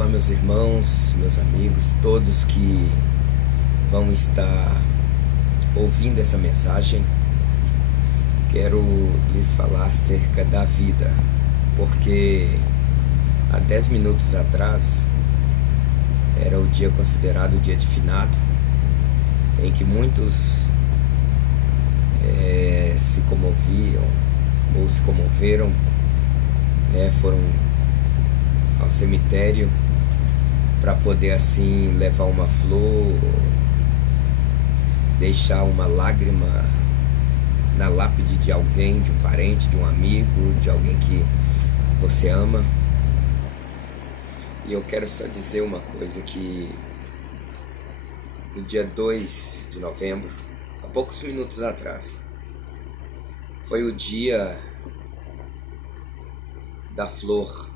Olá, meus irmãos, meus amigos, todos que vão estar ouvindo essa mensagem. Quero lhes falar acerca da vida, porque há 10 minutos atrás era o dia considerado o dia de finado, em que muitos se comoviam ou se comoveram, foram ao cemitério para poder assim levar uma flor, deixar uma lágrima na lápide de alguém, de um parente, de um amigo, de alguém que você ama. E eu quero só dizer uma coisa, que no dia 2 de novembro, há poucos minutos atrás, foi o dia da flor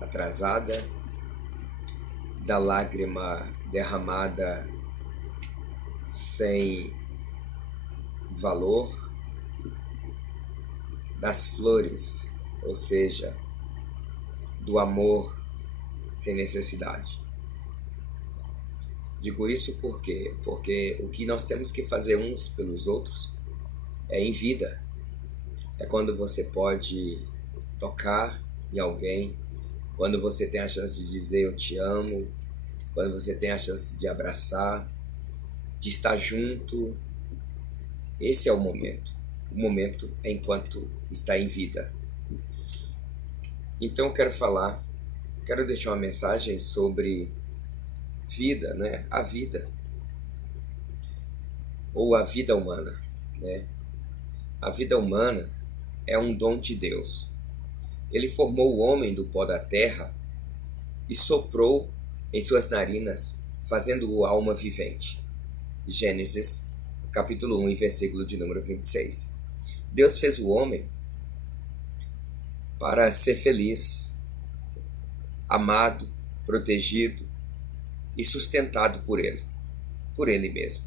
atrasada, da lágrima derramada sem valor, das flores, ou seja, do amor sem necessidade. Digo isso porque o que nós temos que fazer uns pelos outros é em vida. É quando você pode tocar em alguém, quando você tem a chance de dizer eu te amo, quando você tem a chance de abraçar, de estar junto. Esse é o momento enquanto está em vida. Então quero deixar uma mensagem sobre vida, a vida, ou a vida humana, A vida humana é um dom de Deus. Ele formou o homem do pó da terra e soprou em suas narinas, fazendo-o alma vivente. Gênesis, capítulo 1, versículo de número 26. Deus fez o homem para ser feliz, amado, protegido e sustentado por Ele mesmo.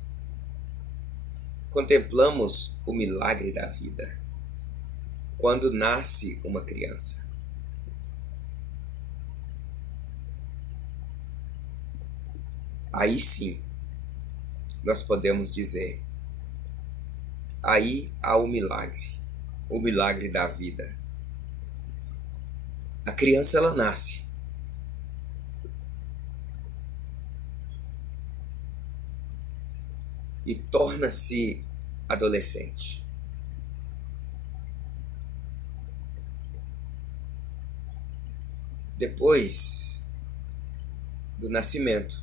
Contemplamos o milagre da vida quando nasce uma criança. Aí sim, nós podemos dizer, aí há o milagre da vida. A criança, ela nasce. E torna-se adolescente. Depois do nascimento,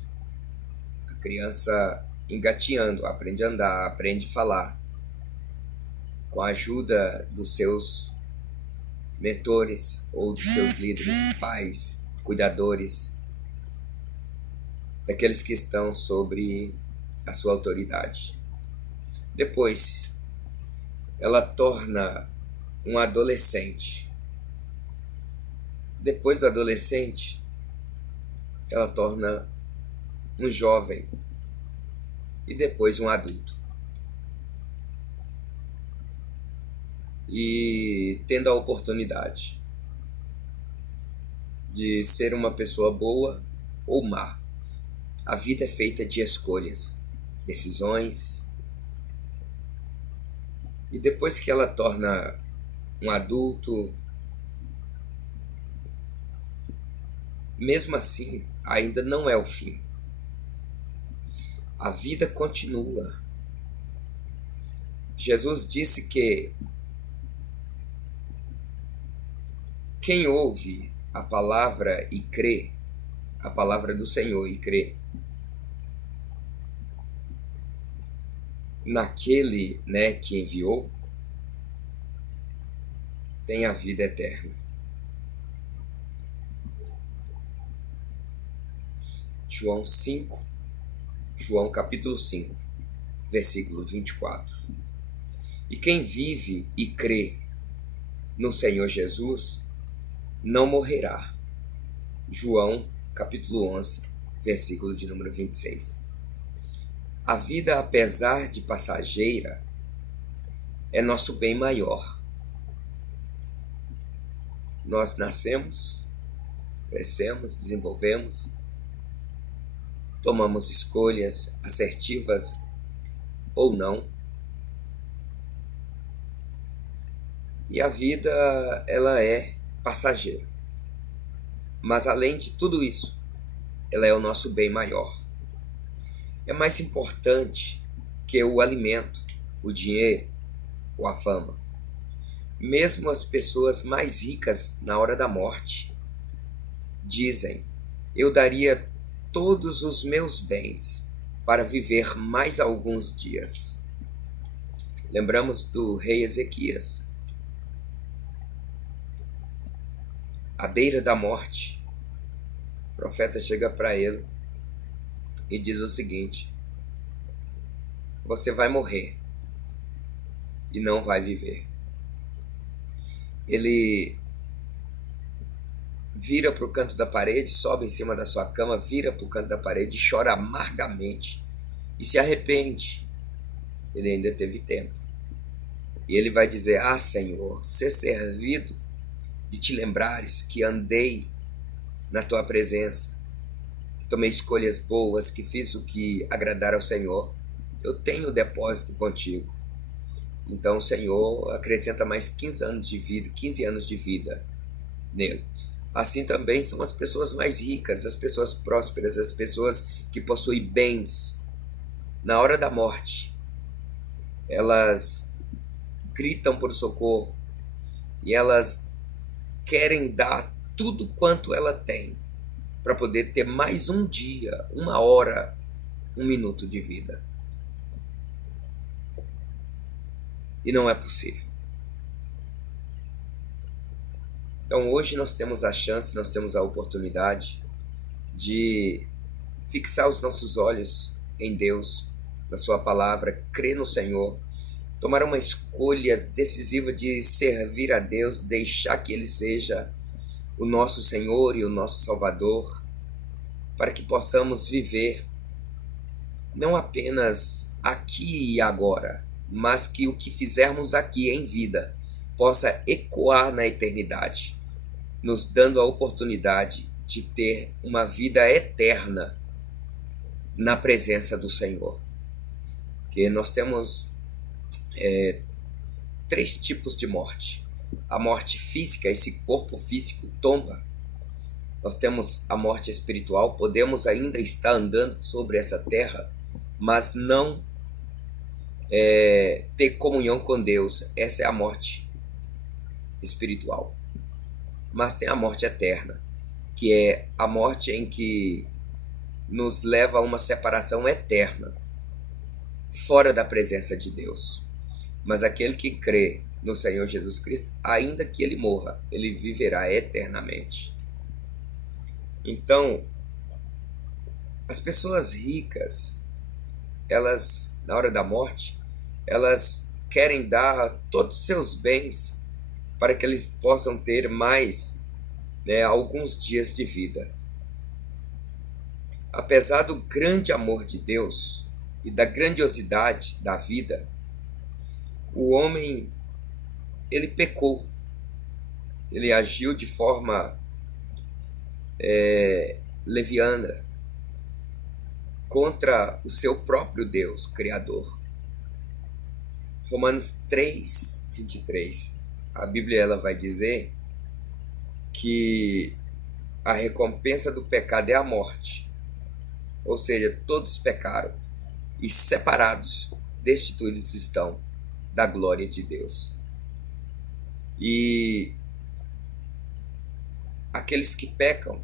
a criança engateando, aprende a andar, aprende a falar, com a ajuda dos seus mentores ou dos seus líderes, pais, cuidadores, daqueles que estão sobre a sua autoridade. Depois, ela torna um adolescente. Depois do adolescente, ela torna um jovem e depois um adulto. E tendo a oportunidade de ser uma pessoa boa ou má. A vida é feita de escolhas, decisões. E depois que ela torna um adulto, mesmo assim, ainda não é o fim. A vida continua. Jesus disse que quem ouve a palavra e crê, a palavra do Senhor e crê naquele, que enviou, tem a vida eterna. João capítulo 5, versículo 24. E quem vive e crê no Senhor Jesus não morrerá. João capítulo 11, versículo de número 26. A vida, apesar de passageira, é nosso bem maior. Nós nascemos, crescemos, desenvolvemos, tomamos escolhas assertivas ou não. E a vida, ela é passageira. Mas além de tudo isso, ela é o nosso bem maior. É mais importante que o alimento, o dinheiro ou a fama. Mesmo as pessoas mais ricas na hora da morte dizem: eu daria todos os meus bens para viver mais alguns dias. Lembramos do rei Ezequias. À beira da morte, o profeta chega para ele e diz o seguinte: você vai morrer e não vai viver. Ele vira para o canto da parede, sobe em cima da sua cama, vira para o canto da parede e chora amargamente e se arrepende. Ele ainda teve tempo. E ele vai dizer: ah, Senhor, ser servido de te lembrares que andei na tua presença, que tomei escolhas boas, que fiz o que agradar ao Senhor. Eu tenho depósito contigo. Então o Senhor acrescenta mais 15 anos de vida nele. Assim também são as pessoas mais ricas, as pessoas prósperas, as pessoas que possuem bens. Na hora da morte, elas gritam por socorro e elas querem dar tudo quanto ela tem para poder ter mais um dia, uma hora, um minuto de vida. E não é possível. Então hoje nós temos a chance, nós temos a oportunidade de fixar os nossos olhos em Deus, na sua palavra, crer no Senhor, tomar uma escolha decisiva de servir a Deus, deixar que Ele seja o nosso Senhor e o nosso Salvador, para que possamos viver não apenas aqui e agora, mas que o que fizermos aqui em vida possa ecoar na eternidade, nos dando a oportunidade de ter uma vida eterna na presença do Senhor. Que nós temos 3 tipos de morte. A morte física, esse corpo físico tomba. Nós temos a morte espiritual, podemos ainda estar andando sobre essa terra, mas não ter comunhão com Deus. Essa é a morte espiritual. Mas tem a morte eterna, que é a morte em que nos leva a uma separação eterna, fora da presença de Deus. Mas aquele que crê no Senhor Jesus Cristo, ainda que ele morra, ele viverá eternamente. Então, as pessoas ricas, elas, na hora da morte, elas querem dar todos os seus bens para que eles possam ter mais alguns dias de vida. Apesar do grande amor de Deus e da grandiosidade da vida, o homem, ele pecou. Ele agiu de forma leviana contra o seu próprio Deus, Criador. Romanos 3, 23. A Bíblia ela vai dizer que a recompensa do pecado é a morte. Ou seja, todos pecaram e separados, destituídos estão da glória de Deus. E aqueles que pecam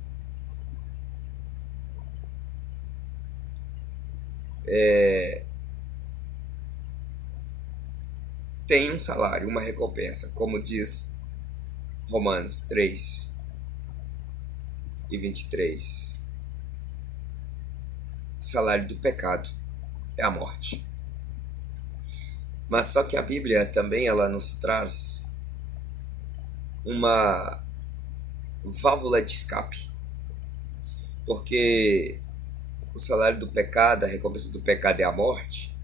têm um salário, uma recompensa, como diz Romanos 3 e 23. O salário do pecado é a morte. Mas só que a Bíblia também ela nos traz uma válvula de escape. Porque o salário do pecado, a recompensa do pecado é a morte.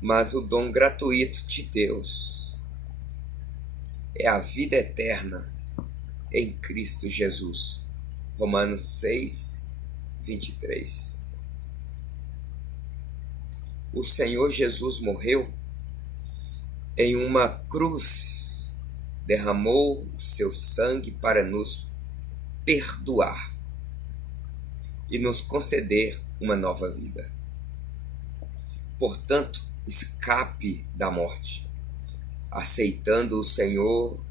Mas o dom gratuito de Deus é a vida eterna em Cristo Jesus. Romanos 6, 23. O Senhor Jesus morreu em uma cruz, derramou o seu sangue para nos perdoar e nos conceder uma nova vida. Portanto, escape da morte, aceitando o Senhor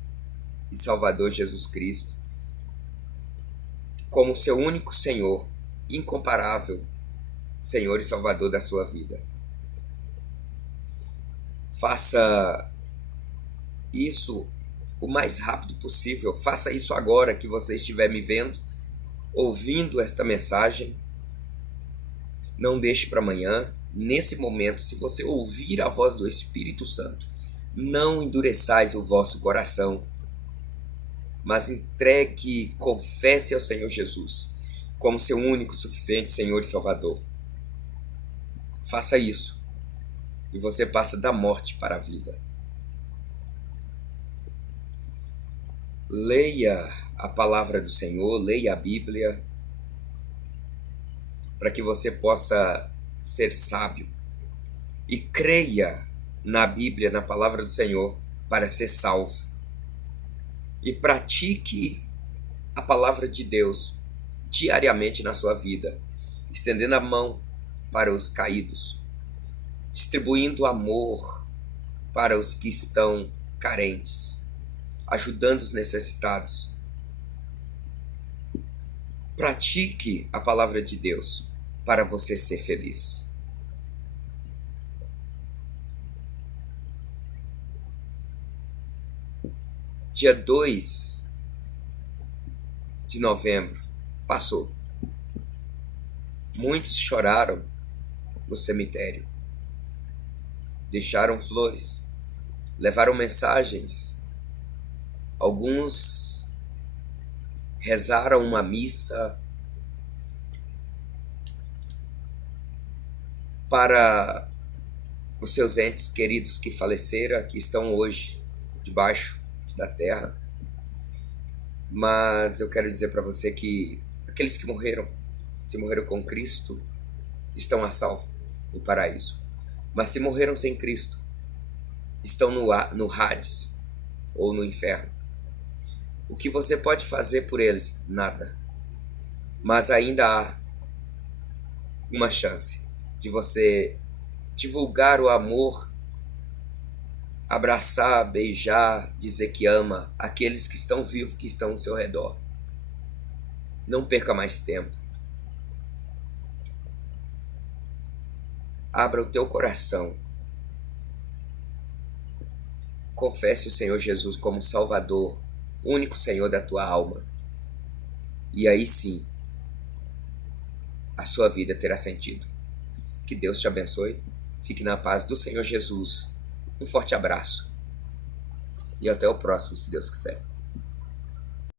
e Salvador Jesus Cristo como seu único Senhor, incomparável Senhor e Salvador da sua vida. Faça isso o mais rápido possível. Faça isso agora que você estiver me vendo, ouvindo esta mensagem. Não deixe para amanhã. Nesse momento, se você ouvir a voz do Espírito Santo, não endureçais o vosso coração, mas entregue, confesse ao Senhor Jesus como seu único, suficiente Senhor e Salvador. Faça isso e você passa da morte para a vida. Leia a palavra do Senhor, leia a Bíblia, para que você possa ser sábio, e creia na Bíblia, na palavra do Senhor, para ser salvo. E pratique a palavra de Deus diariamente na sua vida, estendendo a mão para os caídos, distribuindo amor para os que estão carentes, ajudando os necessitados. Pratique a palavra de Deus para você ser feliz. Dia 2 de novembro passou. Muitos choraram no cemitério. Deixaram flores, levaram mensagens. Alguns rezaram uma missa para os seus entes queridos que faleceram, que estão hoje debaixo da terra. Mas eu quero dizer para você que aqueles que morreram, se morreram com Cristo, estão a salvo no paraíso. Mas se morreram sem Cristo, estão no Hades ou no inferno. O que você pode fazer por eles? Nada. Mas ainda há uma chance de você divulgar o amor, abraçar, beijar, dizer que ama aqueles que estão vivos, que estão ao seu redor. Não perca mais tempo. Abra o teu coração. Confesse o Senhor Jesus como Salvador, único Senhor da tua alma. E aí sim, a sua vida terá sentido. Que Deus te abençoe. Fique na paz do Senhor Jesus. Um forte abraço. E até o próximo, se Deus quiser.